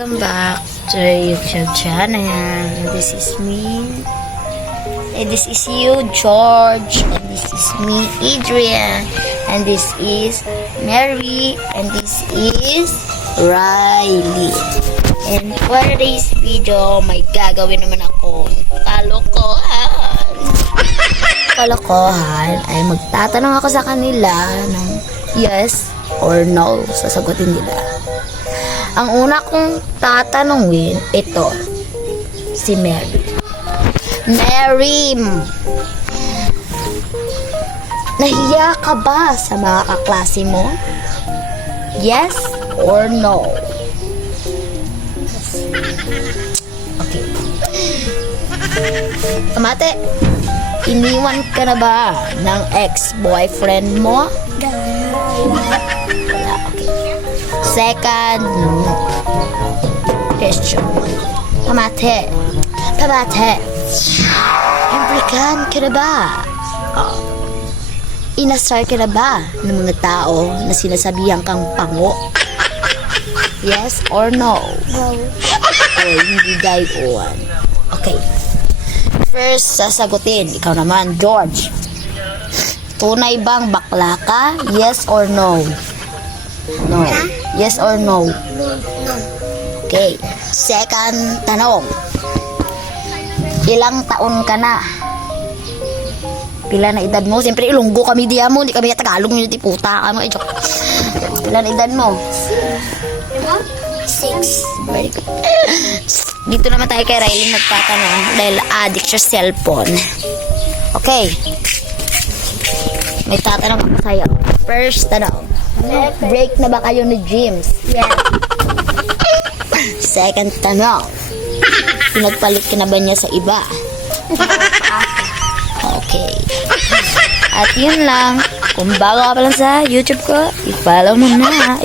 Welcome back to the YouTube channel. This is me. And this is you, George. And this is me, Adrian. And this is Mary. And this is Riley. And for today's video, may gagawin naman ako kalokohan. Kalokohan ay magtatanong ako sa kanila ng yes or no. Sasagutin nila. Ang una kong tatanungin, ito, si Mary. Mary, nahiya ka ba sa mga kaklase mo? Yes or no? Okay. Kamate, iniwan ka na ba ng ex-boyfriend mo? Wala, okay. Second question. Kamate, implikan ka na ba? Inasar ka na ba ng mga tao na sinasabihan kang pango? Yes or no? No. O hindi gayon. Okay. First, sasagutin. Ikaw naman, George. Tunay bang bakla ka? Yes or no? No. Yes or no? Okay. Second tanong. Ilang taon ka na? Pila na edad mo? Siyempre, Ilonggo kami diya mo. Hindi kami Tagalog nyo, di puta. Pila na edad mo? 6. Very good. Dito naman tayo kay Riley nagtatanong dahil addict siya cellphone. Okay. May tatanong ako sa'yo. First tanong. Break na ba kayo ni James? Yeah. Second tanong. Pinagpalit ka na ba niya sa iba? Okay. At yun lang. Kung bago ka pa lang sa YouTube ko, i-follow mo na.